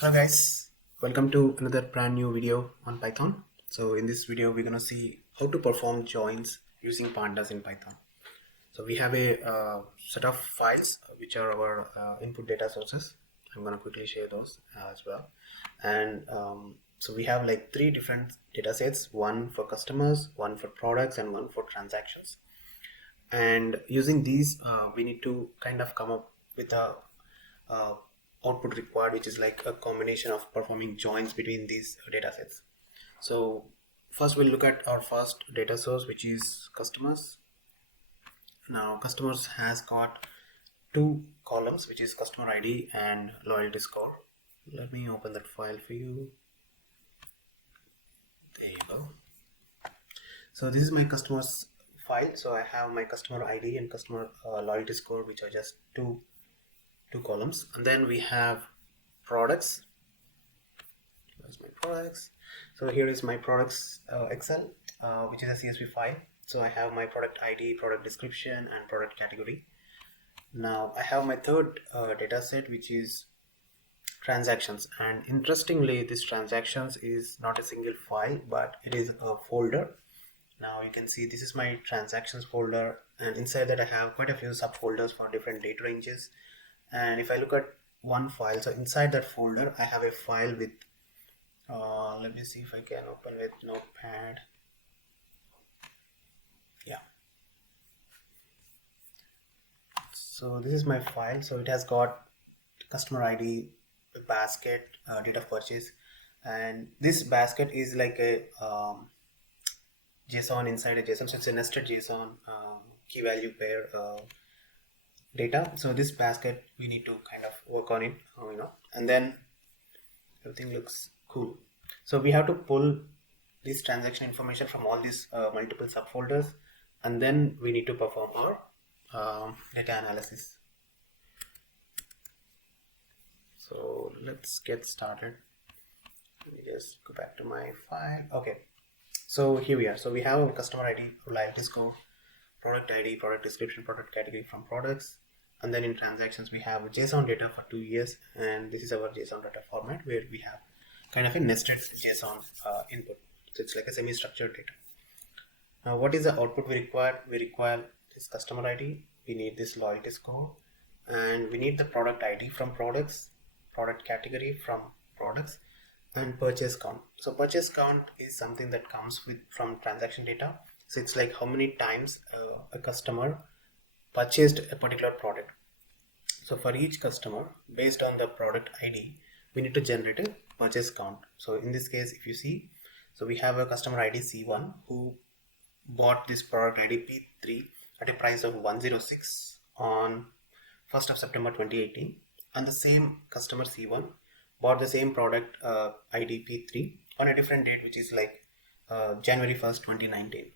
Hello guys, welcome to another brand new video on Python. So in this video we're gonna see how to perform joins using pandas in Python. So we have a set of files which are our input data sources. I'm gonna quickly share those as well. And so we have like three different data sets, one for customers, one for products, and one for transactions. And using these we need to kind of come up with a uh, output required, which is like a combination of performing joins between these data sets. So first we'll look at our first data source, which is customers. Now customers has got two columns, which is customer ID and loyalty score. Let me open that file for you. There you go. So this is my customers file. So I have my customer ID and customer loyalty score, which are just two columns. And then we have products. Where's my products? So here is my products Excel, which is a CSV file. So I have my product ID, product description, and product category. Now I have my third data set, which is transactions. And interestingly, this transactions is not a single file, but it is a folder. Now you can see this is my transactions folder, and inside that I have quite a few subfolders for different date ranges. And if I look at one file, so inside that folder I have a file with let me see if I can open with Notepad. Yeah, so this is my file. So it has got customer ID, a basket, date of purchase, and this basket is like a JSON inside a JSON. So it's a nested JSON key value pair data. So this basket we need to kind of work on it, and then everything looks cool. So we have to pull this transaction information from all these multiple subfolders, and then we need to perform our data analysis. So let's get started. Let me just go back to my file. Okay, so here we are. So we have a customer ID, loyalty score, product ID, product description, product category from products, and then in transactions we have JSON data for 2 years, and this is our JSON data format where we have kind of a nested JSON input. So it's like a semi-structured data. Now what is the output we require? We require this customer ID, we need this loyalty score, and we need the product ID from products, product category from products, and purchase count. So purchase count is something that comes from transaction data. So it's like how many times a customer purchased a particular product. So for each customer, based on the product ID, we need to generate a purchase count. So in this case, if you see, so we have a customer ID C1 who bought this product ID P3 at a price of 106 on 1st of September 2018, and the same customer C1 bought the same product ID P3 on a different date, which is like January 1st 2019.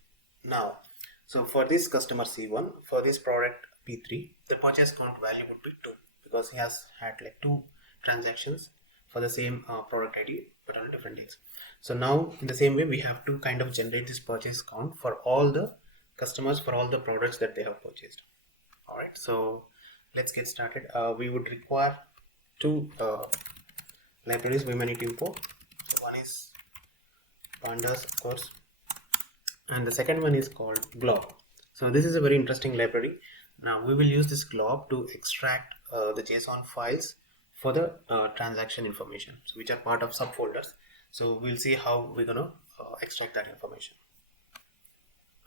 Now so for this customer C1, for this product P3, the purchase count value would be 2, because he has had like 2 transactions for the same product ID but on different dates. So now in the same way we have to kind of generate this purchase count for all the customers for all the products that they have purchased. Alright, so let's get started. We would require 2 libraries we may need to import. So one is pandas, of course, and the second one is called glob. So this is a very interesting library. Now we will use this glob to extract the JSON files for the transaction information, so which are part of subfolders. So we'll see how we're gonna extract that information.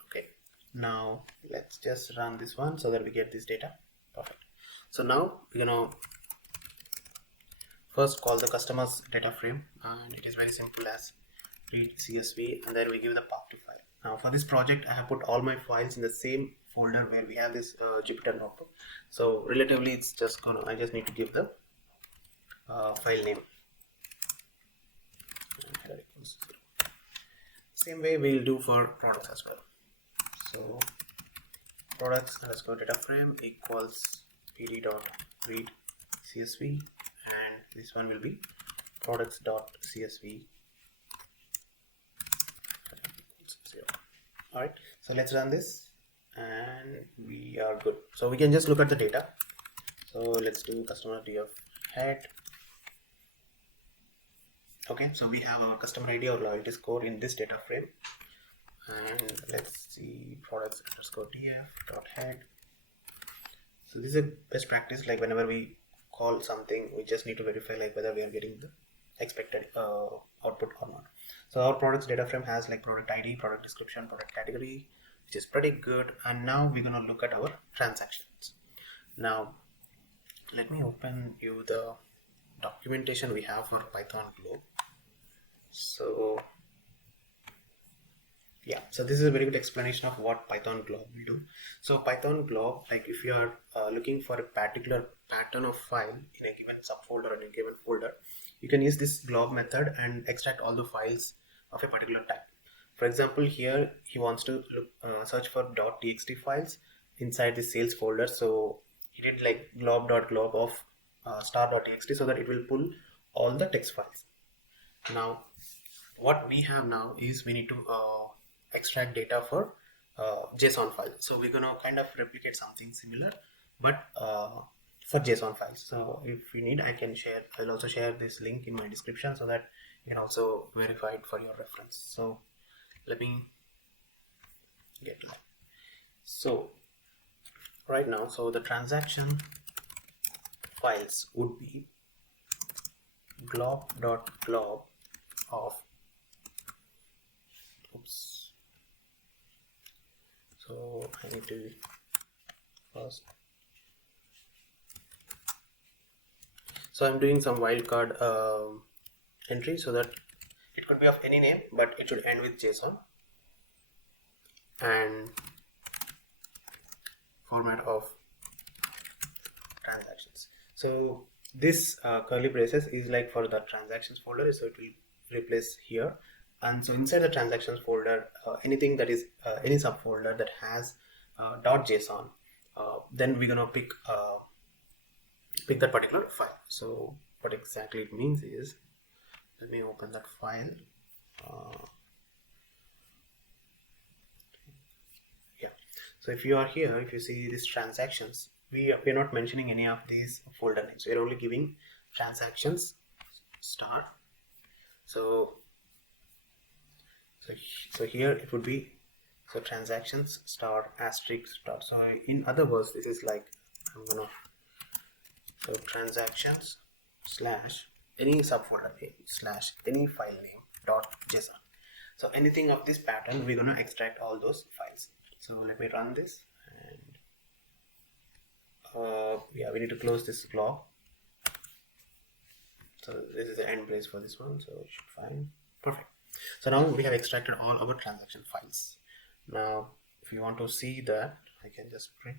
Okay, now let's just run this one so that we get this data. Perfect. So now we're gonna first call the customer's data frame, and it is very simple as read CSV, and then we give the path to file. Now for this project I have put all my files in the same folder where we have this Jupyter notebook. So relatively it's just I just need to give the file name. Same way we'll do for products as well. So products underscore data frame equals pd.read CSV, and this one will be products.csv. Alright, so let's run this and we are good. So we can just look at the data. So let's do customer d of head Okay, so we have our customer ID or loyalty score in this data frame, and let's see products underscore df dot head. So this is a best practice, like whenever we call something, we just need to verify like whether we are getting the expected output or not. So our products data frame has like product ID, product description, product category, which is pretty good. And now we're gonna look at our transactions. Now let me open you the documentation we have for Python Globe. So yeah, so this is a very good explanation of what Python Globe will do. So Python Globe, like if you are looking for a particular pattern of file in a given subfolder or in a given folder, you can use this glob method and extract all the files of a particular type. For example, here he wants to look, search for .txt files inside the sales folder. So he did like glob.glob of star.txt so that it will pull all the text files. Now what we have now is we need to extract data for JSON file. So we're gonna kind of replicate something similar, but for JSON files. So if you need, I'll also share this link in my description so that you can also verify it for your reference. So let me get live. So right now, so the transaction files would be glob.glob of so I need to first, so I'm doing some wildcard entry so that it could be of any name, but it should end with JSON and format of transactions. So this curly braces is like for the transactions folder, so it will replace here. And so inside the transactions folder, anything that is any subfolder that has .json, then we're gonna pick that particular file. So what exactly it means is, let me open that file. Yeah. So if you are here, if you see these transactions, we're not mentioning any of these folder names. We're only giving transactions star. So here it would be transactions star asterisk star. So in other words, this is like transactions slash any subfolder name slash any file name .json. So anything of this pattern, we're gonna extract all those files. So let me run this, and yeah, we need to close this glob. So this is the end brace for this one, so it should fine. Perfect. So now we have extracted all our transaction files. Now if you want to see that, I can just print.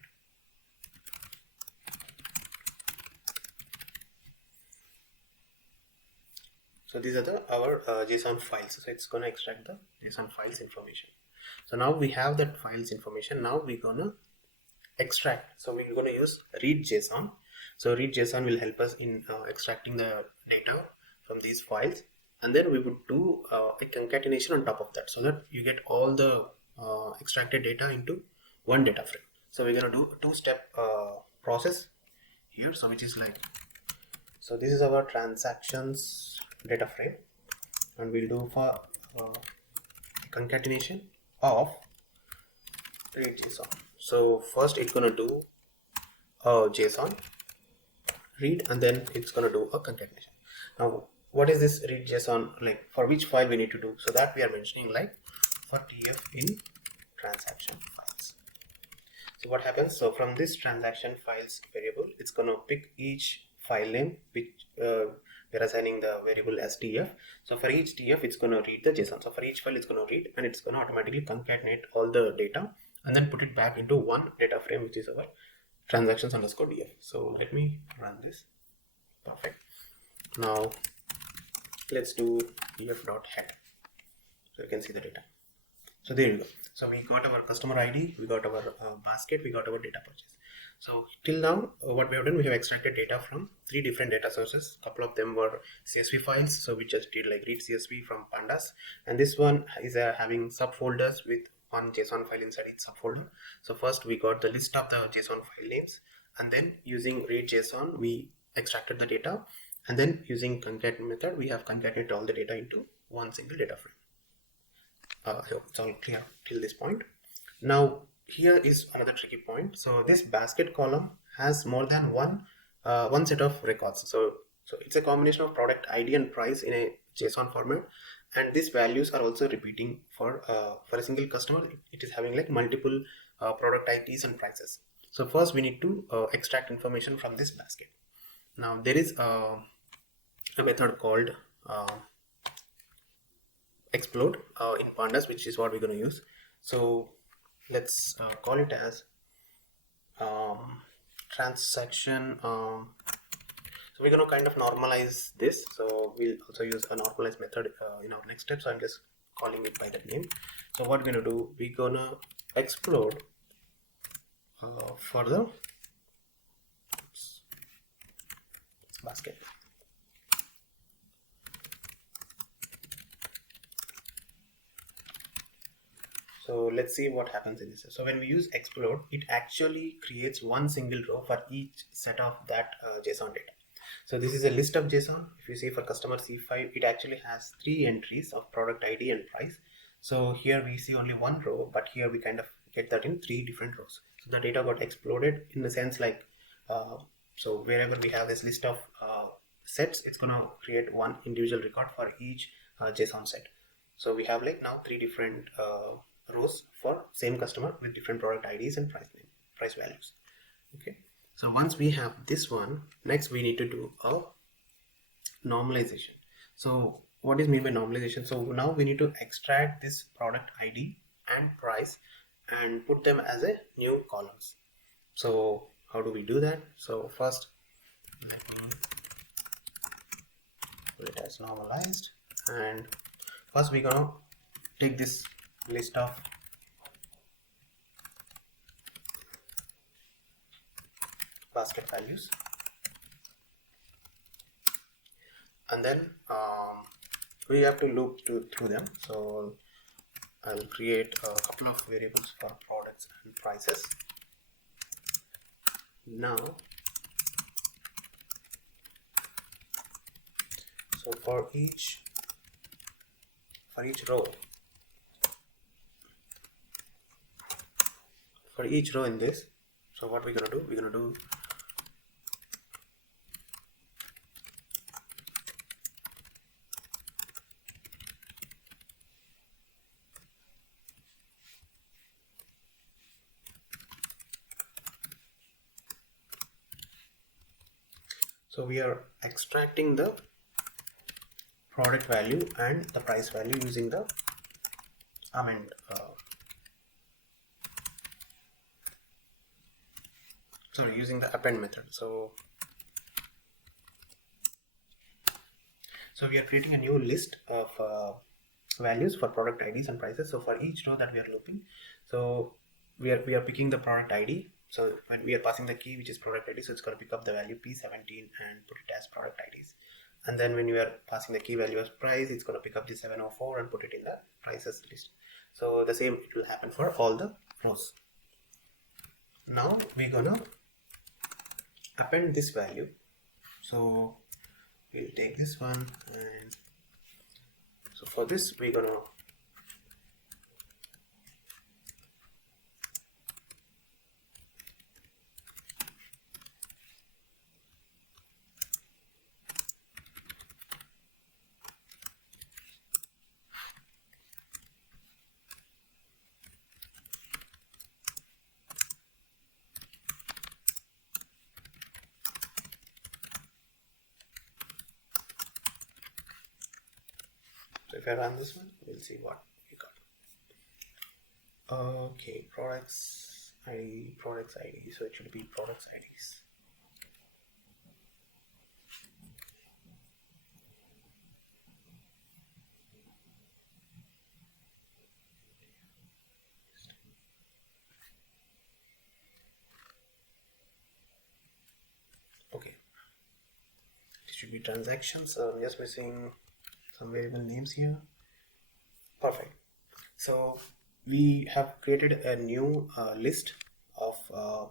So these are our JSON files. So it's gonna extract the JSON files information. So now we have that files information. Now we're gonna extract. So we're gonna use read JSON. So read JSON will help us in extracting the data from these files, and then we would do a concatenation on top of that, so that you get all the extracted data into one data frame. So we're gonna do a two-step process here. So which is like, so this is our transactions data frame, and we'll do for concatenation of read JSON. So first it's gonna do a JSON read, and then it's gonna do a concatenation. Now what is this read JSON, like for which file we need to do? So that we are mentioning like for tf in transaction files. So what happens, so from this transaction files variable, it's gonna pick each file name which we're assigning the variable as tf. So for each tf, it's gonna read the JSON. So for each file, it's gonna read, and it's gonna automatically concatenate all the data and then put it back into one data frame, which is our transactions underscore df. So let me run this. Perfect. Now let's do df.head, so you can see the data. So there you go. So we got our customer ID, we got our basket, we got our data purchase. So till now, what we have done, we have extracted data from 3 different data sources. Couple of them were CSV files, so we just did like read CSV from pandas, and this one is having subfolders with one JSON file inside each subfolder. So first we got the list of the JSON file names, and then using read JSON we extracted the data, And then using concat method, we have concatenated all the data into one single data frame. So it's all clear till this point. Now here is another tricky point. So this basket column has more than one set of records. So it's a combination of product ID and price in a JSON format, and these values are also repeating for a single customer. It is having like multiple product IDs and prices. So first we need to extract information from this basket. Now there is a method called explode in pandas, which is what we're going to use. So let's call it as transaction. So we're going to kind of normalize this, so we'll also use a normalize method in our next step. So I'm just calling it by that name. So what we're going to do, we're going to explode for the basket. So let's see what happens in this. So when we use explode, it actually creates one single row for each set of that JSON data. So this is a list of JSON. If you see for customer C5, it actually has 3 entries of product ID and price. So here we see only one row, but here we kind of get that in 3 different rows. So the data got exploded in the sense like, so wherever we have this list of sets, it's going to create one individual record for each JSON set. So we have like now 3 different rows for same customer with different product IDs and price values. Okay, so once we have this one, next we need to do a normalization. So what is mean by normalization? So now we need to extract this product ID and price and put them as a new columns. So how do we do that? So first let me put it as normalized, and first we're gonna take this list of basket values, and then we have to loop through them. So I'll create a couple of variables for products and prices. Now so for each row in this, so what we're gonna do, so we are extracting the product value and the price value using the using the append method. So we are creating a new list of values for product IDs and prices. So for each row that we are looping, so we are picking the product ID. So when we are passing the key, which is product ID, so it's going to pick up the value P17 and put it as product IDs. And then when we are passing the key value as price, it's going to pick up the 704 and put it in the prices list. So the same it will happen for all the rows. Now we're gonna append this value. So we'll take this one, and so for this we're gonna if I run this one, we'll see what we got. Okay, products ID, so it should be products IDs. Okay, it should be transactions. So I'm just missing some variable names here. Perfect. So we have created a new list of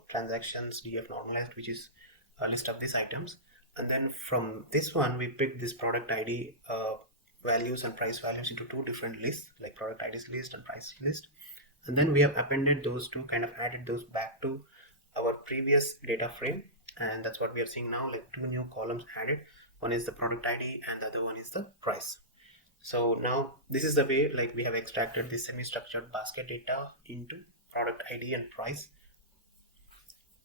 transactions df normalized, which is a list of these items, and then from this one we pick this product ID values and price values into two different lists, like product IDs list and price list, and then we have appended those two, kind of added those back to our previous data frame, and that's what we are seeing now, like two new columns added. One is the product ID and the other one is the price. So now this is the way, like, we have extracted this semi-structured basket data into product ID and price.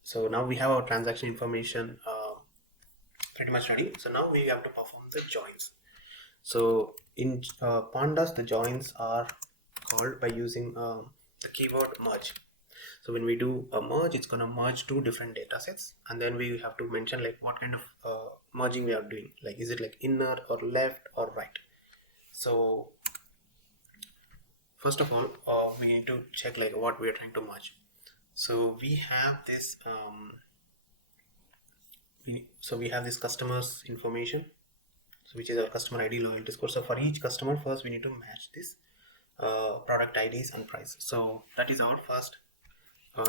So now we have our transaction information pretty much ready. So now we have to perform the joins. So in pandas, the joins are called by using the keyword merge. So when we do a merge, it's gonna merge two different data sets, and then we have to mention like what kind of merging we are doing, like is it like inner or left or right. So first of all, we need to check like what we are trying to merge. So we have this we have this customer's information, so which is our customer ID loyalty score. So for each customer, first we need to match this product IDs and price. So that is our first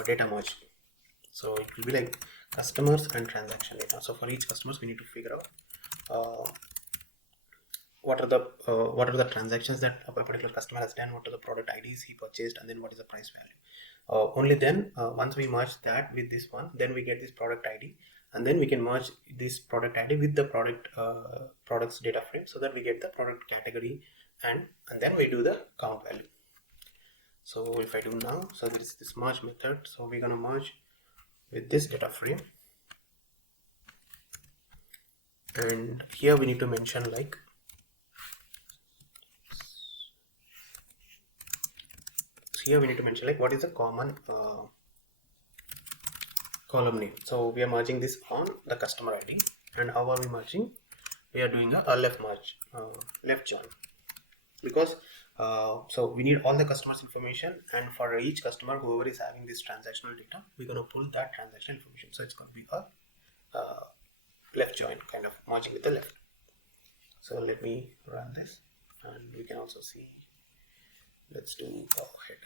data merge. So it will be like customers and transaction data. So for each customers, we need to figure out what are the transactions that a particular customer has done, what are the product IDs he purchased, and then what is the price value. Only then, once we merge that with this one, then we get this product ID, and then we can merge this product ID with the products data frame, so that we get the product category, and then we do the count value. So if I do now, so there is this merge method. So we're gonna merge with this data frame, and here we need to mention like what is the common column name. So we are merging this on the customer ID, and how are we merging? We are doing a left merge, left join, because so we need all the customers information, and for each customer, whoever is having this transactional data, we're going to pull that transactional information. So it's going to be a left join, kind of merging with the left. So let me run this, and we can also see. Let's do head.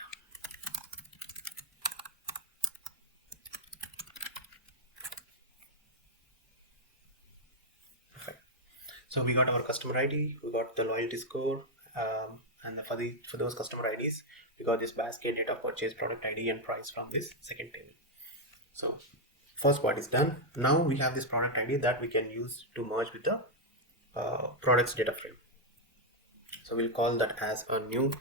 Perfect. So we got our customer ID, we got the loyalty score, and for those customer IDs, we got this basket data, purchase, product ID, and price from this second table. So first part is done. Now we have this product ID that we can use to merge with the products data frame. So we'll call that as a new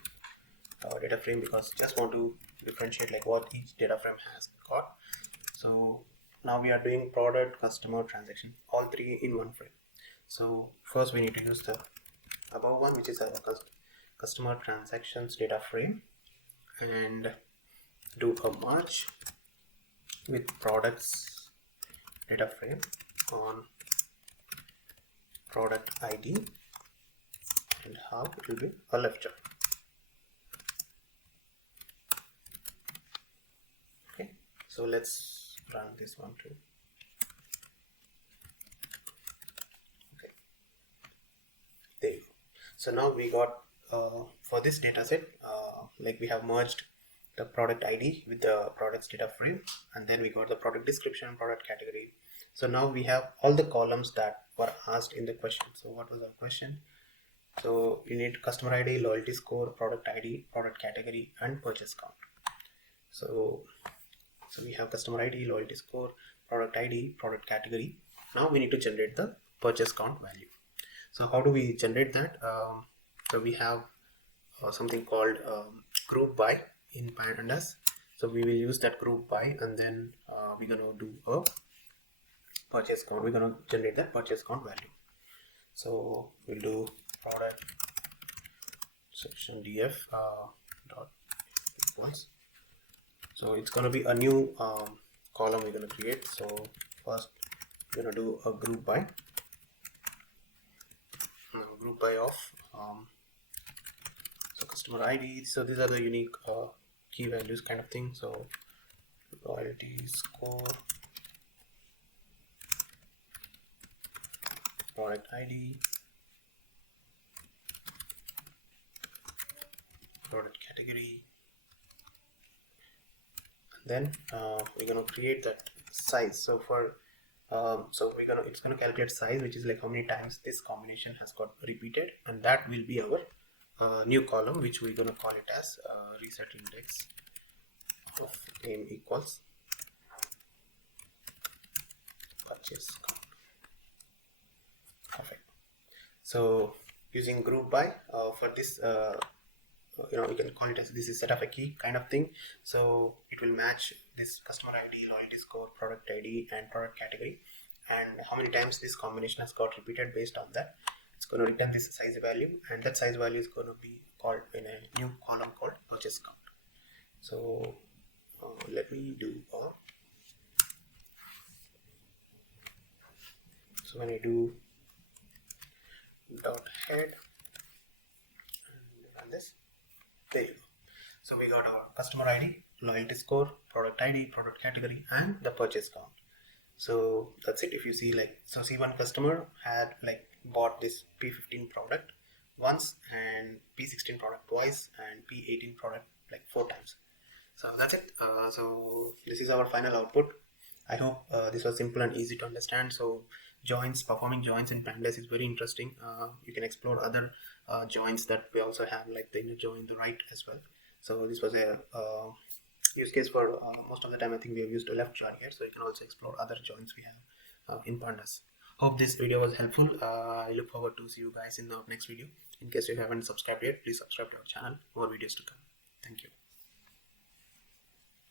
data frame, because just want to differentiate like what each data frame has got. So now we are doing product, customer, transaction, all three in one frame. So first we need to use the above one, which is our customer transactions data frame, and do a merge with products data frame on product ID, and how it will be a left join. Okay, so let's run this one too. Okay, there you go. So now we got for this data set, like we have merged the product ID with the products data frame, and then we got the product description, product category. So now we have all the columns that were asked in the question. So what was our question? So we need customer ID, loyalty score, product ID, product category, and purchase count. So we have customer ID, loyalty score, product ID, product category. Now we need to generate the purchase count value. So how do we generate that? So we have something called group by in PANDAS. So we will use that group by, and then we're going to do a purchase count. We're going to generate that purchase count value. So we'll do product section df dot equals. So it's going to be a new column we're going to create. So first we're going to do a group by of so customer ID. So these are the unique key values kind of thing. So loyalty score, product ID, product category, and then we're going to create that size. So for So it's gonna calculate size, which is like how many times this combination has got repeated, and that will be our new column, which we're gonna call it as reset index of name equals purchase count. Perfect. So using group by for this, we can call it as this is set of a key kind of thing. So it will match this customer ID, loyalty score, product ID, and product category, and how many times this combination has got repeated. Based on that, it's going to return this size value, and that size value is going to be called in a new column called purchase count. So let me do so when I do dot head and run this, there you go. So we got our customer ID, loyalty score, product ID, product category, and the purchase count. So that's it. If you see, like, so see, one customer had like bought this P15 product once and P16 product twice and P18 product like 4 times. So that's it. So this is our final output. I hope this was simple and easy to understand. So performing joins in pandas is very interesting. You can explore other joins that we also have, like the inner join, the right as well. So this was a use case for most of the time. I think we have used a left join here, so you can also explore other joins we have in pandas. Hope this video was helpful. I look forward to see you guys in the next video. In case you haven't subscribed yet, please subscribe to our channel. More videos to come. Thank you.